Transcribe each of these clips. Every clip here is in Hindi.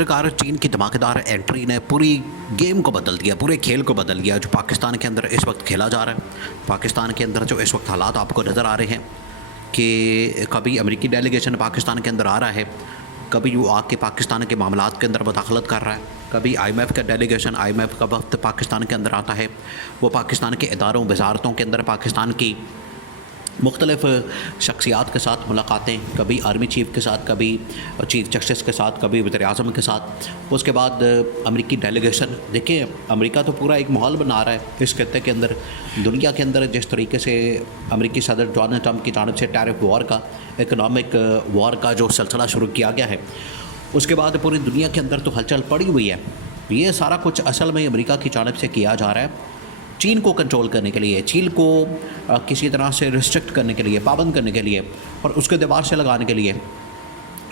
आखिरकार चीन की धमाकेदार एंट्री ने पूरी गेम को बदल दिया, पूरे खेल को बदल दिया जो पाकिस्तान के अंदर इस वक्त खेला जा रहा है। पाकिस्तान के अंदर जो इस वक्त हालात आपको नज़र आ रहे हैं कि कभी अमेरिकी डेलीगेशन पाकिस्तान के अंदर आ रहा है, कभी वो आके पाकिस्तान के मामलात के अंदर मुदाखलत कर रहा है, कभी IMF का डेलीगेशन IMF का वक्त पाकिस्तान के अंदर आता है, वो पाकिस्तान के इदारों वजारतों के अंदर पाकिस्तान की मुख्तलिफ़ शख्सियात के साथ मुलाकातें, कभी आर्मी चीफ़ के साथ, कभी चीफ जस्टिस के साथ, कभी वज़ीर-ए-आज़म के साथ। उसके बाद अमेरिकी डेलीगेशन, देखिए अमेरिका तो पूरा एक माहौल बना रहा है इस खत्ते के अंदर। दुनिया के अंदर जिस तरीके से अमेरिकी सदर डोनाल्ड ट्रंप की जानिब से टैरिफ वॉर का, इकनॉमिक वॉर का जो सिलसिला शुरू किया गया है, उसके बाद पूरी दुनिया के अंदर तो हलचल पड़ी हुई है। ये सारा कुछ असल में अमेरिका की जानिब से किया जा रहा है चीन को कंट्रोल करने के लिए, चीन को किसी तरह से रिस्ट्रिक्ट करने के लिए, पाबंद करने के लिए और उसके दीवार से लगाने के लिए।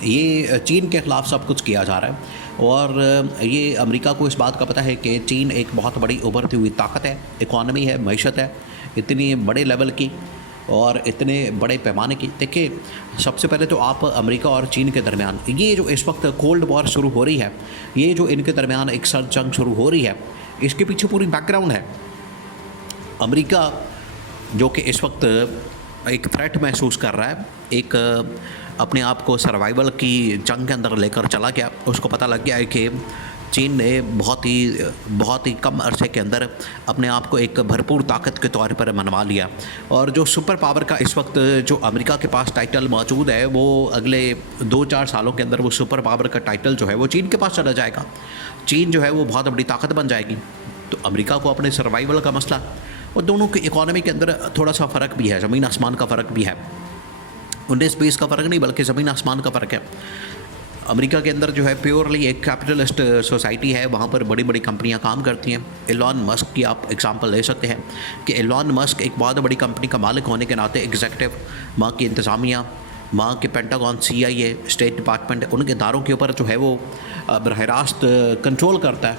ये चीन के ख़िलाफ़ सब कुछ किया जा रहा है और ये अमेरिका को इस बात का पता है कि चीन एक बहुत बड़ी उभरती हुई ताकत है, इकॉनमी है, मईशत है, इतनी बड़े लेवल की और इतने बड़े पैमाने की। देखिए सबसे पहले तो आप अमेरिका और चीन के दरमियान ये जो इस वक्त कोल्ड वॉर शुरू हो रही है, ये जो इनके दरमियान एक सर्द जंग शुरू हो रही है, इसके पीछे पूरी बैकग्राउंड है। अमेरिका जो कि इस वक्त एक थ्रेट महसूस कर रहा है, एक अपने आप को सर्वाइवल की जंग के अंदर लेकर चला गया। उसको पता लग गया है कि चीन ने बहुत ही कम अरसे के अंदर अपने आप को एक भरपूर ताकत के तौर पर मनवा लिया और जो सुपर पावर का इस वक्त जो अमेरिका के पास टाइटल मौजूद है, वो अगले 2-4 सालों के अंदर वो सुपर पावर का टाइटल जो है वो चीन के पास चला जाएगा। चीन जो है वो बहुत बड़ी ताकत बन जाएगी। तो अमेरिका को अपने सर्वाइवल का मसला और दोनों की इकॉनमी के अंदर थोड़ा सा फ़र्क भी है, ज़मीन आसमान का फ़र्क भी है, 19-20 का फ़र्क नहीं बल्कि ज़मीन आसमान का फ़र्क है। अमेरिका के अंदर जो है प्योरली एक कैपिटलिस्ट सोसाइटी है, वहाँ पर बड़ी बड़ी कंपनियाँ काम करती हैं। एलॉन मस्क की आप एग्जांपल ले सकते हैं कि एलॉन मस्क एक बहुत बड़ी कंपनी का मालिक होने के नाते एग्जीक्यूटिव, वहाँ की इंतज़ामिया, वहाँ के पेंटागन, CIA, स्टेट डिपार्टमेंट, उनके इदारों के ऊपर जो है वो बरह रास्त कंट्रोल करता है।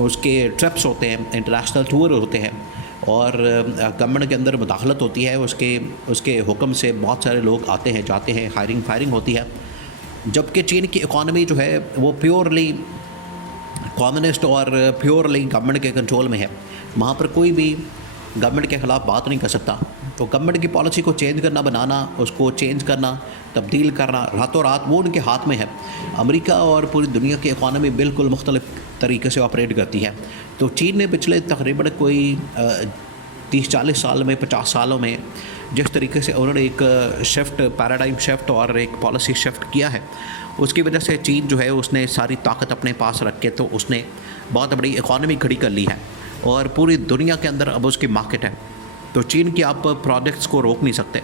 उसके ट्रिप्स होते हैं, इंटरनेशनल टूर होते हैं और गवर्नमेंट के अंदर मुदाखलत होती है। उसके हुक्म से बहुत सारे लोग आते हैं, जाते हैं, हायरिंग फायरिंग होती है। जबकि चीन की इकॉनमी जो है वो प्योरली कम्युनिस्ट और प्योरली गवर्नमेंट के कंट्रोल में है। वहाँ पर कोई भी गवर्नमेंट के ख़िलाफ़ बात नहीं कर सकता। तो गवर्नमेंट की पॉलिसी को चेंज करना, बनाना, उसको चेंज करना, तब्दील करना रातों रात वो उनके हाथ में है। अमेरिका और पूरी दुनिया की इकॉनमी बिल्कुल मुख्तलिफ तरीके से ऑपरेट करती है। तो चीन ने पिछले तकरीबन कोई 30-40 साल में, 50 सालों में जिस तरीके से उन्होंने एक शिफ्ट, पैराडाइम शिफ्ट और एक पॉलिसी शिफ्ट किया है, उसकी वजह से चीन जो है उसने सारी ताकत अपने पास रख के तो उसने बहुत बड़ी इकॉनमी खड़ी कर ली है और पूरी दुनिया के अंदर अब उसकी मार्केट है। तो चीन की आप प्रोजेक्ट्स को रोक नहीं सकते।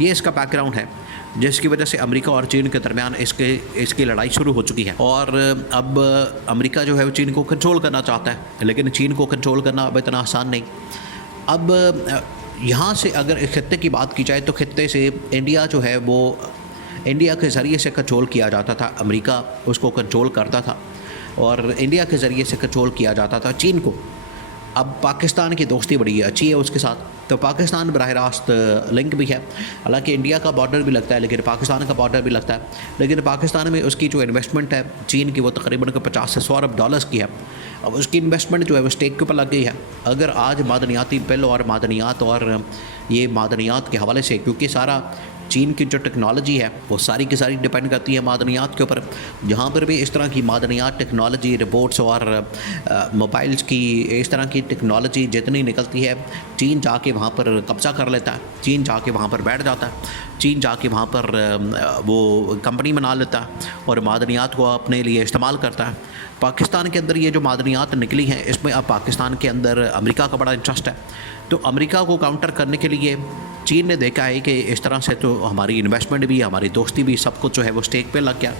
ये इसका बैकग्राउंड है जिसकी वजह से अमेरिका और चीन के दरमियान इसकी लड़ाई शुरू हो चुकी है और अब अमेरिका जो है वो चीन को कंट्रोल करना चाहता है, लेकिन चीन को कंट्रोल करना अब इतना आसान नहीं। अब यहाँ से अगर इस खत्ते की बात की जाए तो खत्ते से इंडिया जो है वो इंडिया के ज़रिए से कंट्रोल किया जाता था, अमेरिका उसको कंट्रोल करता था और इंडिया के ज़रिए से कंट्रोल किया जाता था चीन को। अब पाकिस्तान की दोस्ती बड़ी अच्छी है उसके साथ, तो पाकिस्तान बराह रास्त लिंक भी है। हालांकि इंडिया का बॉर्डर भी लगता है लेकिन पाकिस्तान का बॉर्डर भी लगता है, लेकिन पाकिस्तान में उसकी जो इन्वेस्टमेंट है चीन की वो तकरीबन 50 से 100 अरब डॉलर्स की है। अब उसकी इन्वेस्टमेंट जो है वो स्टेक के ऊपर लग गई है। अगर आज मादनियाती बिल और मादनियात और ये मादनियात के हवाले से, क्योंकि सारा चीन की जो टेक्नोलॉजी है वो सारी की सारी डिपेंड करती है मादनियात के ऊपर, जहाँ पर भी इस तरह की मादनियात टेक्नोलॉजी, रिपोर्ट्स और मोबाइल्स की इस तरह की टेक्नोलॉजी जितनी निकलती है, चीन जाके वहाँ पर कब्ज़ा कर लेता है, चीन जाके वहाँ पर बैठ जाता है, चीन जाके वहाँ पर वो कंपनी बना लेता है और मादनियात को अपने लिए इस्तेमाल करता है। पाकिस्तान के अंदर ये जो मादनियात निकली हैं इसमें अब पाकिस्तान के अंदर अमेरिका का बड़ा इंटरेस्ट है। तो अमेरिका को काउंटर करने के लिए चीन ने देखा है कि इस तरह से तो हमारी इन्वेस्टमेंट भी, हमारी दोस्ती भी, सब कुछ जो है वो स्टेक पे लग गया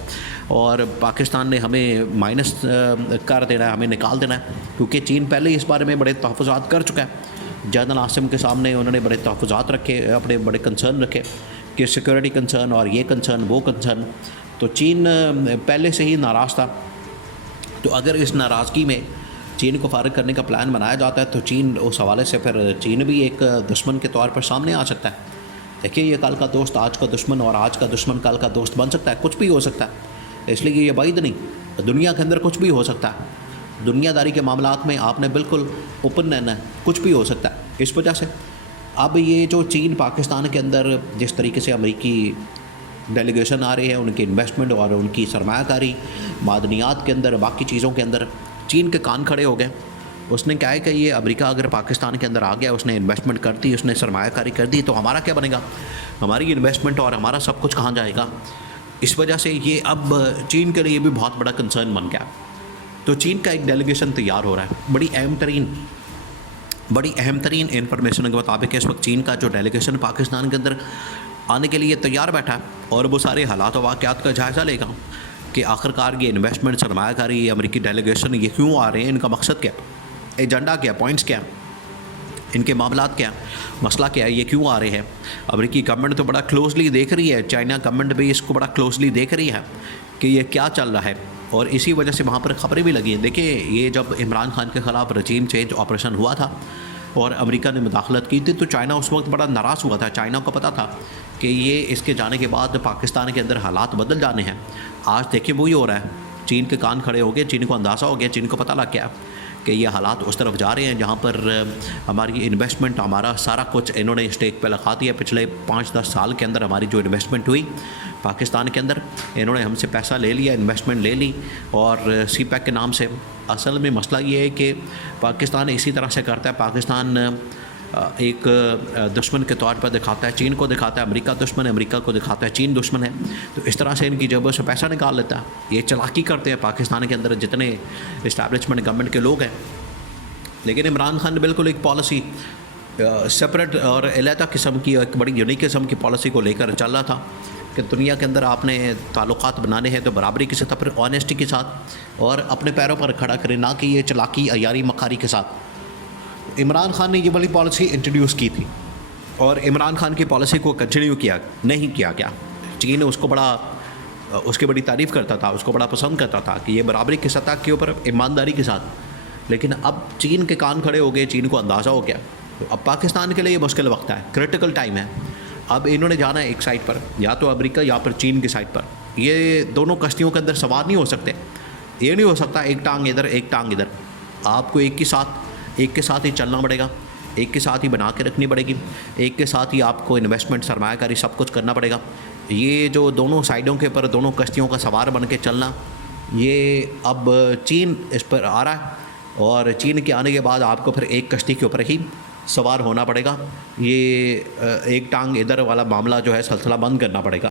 और पाकिस्तान ने हमें माइनस कर देना है, हमें निकाल देना है, क्योंकि चीन पहले ही इस बारे में बड़े तहफ़्फ़ुज़ात कर चुका है। जनरल आसिम के सामने उन्होंने बड़े तहफ़्फ़ुज़ात रखे, अपने बड़े कंसर्न रखे कि सिक्योरिटी कंसर्न और ये कंसर्न वो कंसर्न। तो चीन पहले से ही नाराज़ था। तो अगर इस नाराज़गी में चीन को फारिग करने का प्लान बनाया जाता है तो चीन उस हवाले से फिर चीन भी एक दुश्मन के तौर पर सामने आ सकता है। देखिए ये कल का दोस्त आज का दुश्मन और आज का दुश्मन कल का दोस्त बन सकता है, कुछ भी हो सकता है। इसलिए ये वैध नहीं। दुनिया के अंदर कुछ भी हो सकता है, दुनियादारी के मामलात में आपने बिल्कुल ओपन रहना है, कुछ भी हो सकता है। इस वजह से अब ये जो चीन पाकिस्तान के अंदर जिस तरीके से अमेरिकी डेलीगेशन आ रही है, उनकी इन्वेस्टमेंट और उनकी सरमायाकारी मादनियात के अंदर, बाकी चीज़ों के अंदर चीन के कान खड़े हो गए। उसने क्या है कि ये अमेरिका अगर पाकिस्तान के अंदर आ गया, उसने इन्वेस्टमेंट कर दी, उसने सरमायाकारी कर दी, तो हमारा क्या बनेगा, हमारी इन्वेस्टमेंट और हमारा सब कुछ कहाँ जाएगा। इस वजह से ये अब चीन के लिए भी बहुत बड़ा कंसर्न बन गया। तो चीन का एक डेलीगेशन तैयार हो रहा है। बड़ी अहम तरीन इन्फॉर्मेशन के मुताबिक इस वक्त चीन का जो डेलीगेशन पाकिस्तान के अंदर आने के लिए तैयार बैठा है और वो सारे हालात वाक़यात का जायज़ा लेगा कि आखिरकार ये इन्वेस्टमेंट, सरमायाकारी, ये अमेरिकी डेलीगेशन ये क्यों आ रहे हैं, इनका मकसद क्या, एजेंडा क्या, पॉइंट्स क्या, इनके मामलात क्या, मसला क्या है, ये क्यों आ रहे हैं। अमेरिकी गवर्नमेंट तो बड़ा क्लोजली देख रही है, चाइना गवर्नमेंट भी इसको बड़ा क्लोजली देख रही है कि ये क्या चल रहा है, और इसी वजह से वहाँ पर ख़बरें भी लगी हैं। देखिए, ये जब इमरान खान के ख़िलाफ़ रजीम चेंज ऑपरेशन हुआ था और अमेरिका ने मुदाखलत की थी, तो चाइना उस वक्त बड़ा नाराज़ हुआ था। चाइना को पता था कि ये इसके जाने के बाद पाकिस्तान के अंदर हालात बदल जाने हैं। आज देखिए वही हो रहा है, चीन के कान खड़े हो गए, चीन को अंदाज़ा हो गया, चीन को पता लग गया कि ये हालात उस तरफ जा रहे हैं जहाँ पर हमारी इन्वेस्टमेंट, हमारा सारा कुछ इन्होंने स्टेक पे लगा दिया। पिछले 5-10 साल के अंदर हमारी जो इन्वेस्टमेंट हुई पाकिस्तान के अंदर, इन्होंने हमसे पैसा ले लिया, इन्वेस्टमेंट ले ली, और सीपैक के नाम से। असल में मसला ये है कि पाकिस्तान इसी तरह से करता है। पाकिस्तान एक दुश्मन के तौर पर दिखाता है, चीन को दिखाता है अमेरिका दुश्मन है, अमेरिका को दिखाता है चीन दुश्मन है। तो इस तरह से इनकी जेबों से पैसा निकाल लेता है। ये चालाकी करते हैं पाकिस्तान के अंदर जितने इस्टेब्लिशमेंट गवर्नमेंट के लोग हैं। लेकिन इमरान खान ने बिल्कुल एक पॉलिसी सेपरेट और अलहदा किस्म की, एक बड़ी यूनिक किस्म की पॉलिसी को लेकर चल रहा था कि दुनिया के अंदर आपने ताल्लुकात बनाने हैं तो बराबरी की सतह पर, ऑनेस्टी के साथ, और अपने पैरों पर खड़ा करें, ना कि ये चालाकी, अयारी, मकारी के साथ। इमरान खान ने ये वाली पॉलिसी इंट्रोड्यूस की थी और इमरान खान की पॉलिसी को कंटिन्यू नहीं किया गया। चीन उसको उसकी बड़ी तारीफ़ करता था, उसको बड़ा पसंद करता था कि ये बराबरी की सतह के ऊपर ईमानदारी के साथ। लेकिन अब चीन के कान खड़े हो गए, चीन को अंदाज़ा हो गया। तो अब पाकिस्तान के लिए ये मुश्किल वक्त है, क्रिटिकल टाइम है। अब इन्होंने जाना है एक साइड पर, या तो अमेरिका या फिर चीन की साइड पर। ये दोनों कश्तियों के अंदर सवार नहीं हो सकते। ये नहीं हो सकता एक टांग इधर एक टांग इधर। आपको एक के साथ ही चलना पड़ेगा, एक के साथ ही बना के रखनी पड़ेगी, एक के साथ ही आपको इन्वेस्टमेंट, सरमायाकारी सब कुछ करना पड़ेगा। ये जो दोनों साइडों के ऊपर दोनों कश्तियों का सवार बन के चलना, ये अब चीन इस पर आ रहा है, और चीन के आने के बाद आपको फिर एक कश्ती के ऊपर ही सवार होना पड़ेगा। ये एक टांग इधर वाला मामला जो है सिलसिला बंद करना पड़ेगा।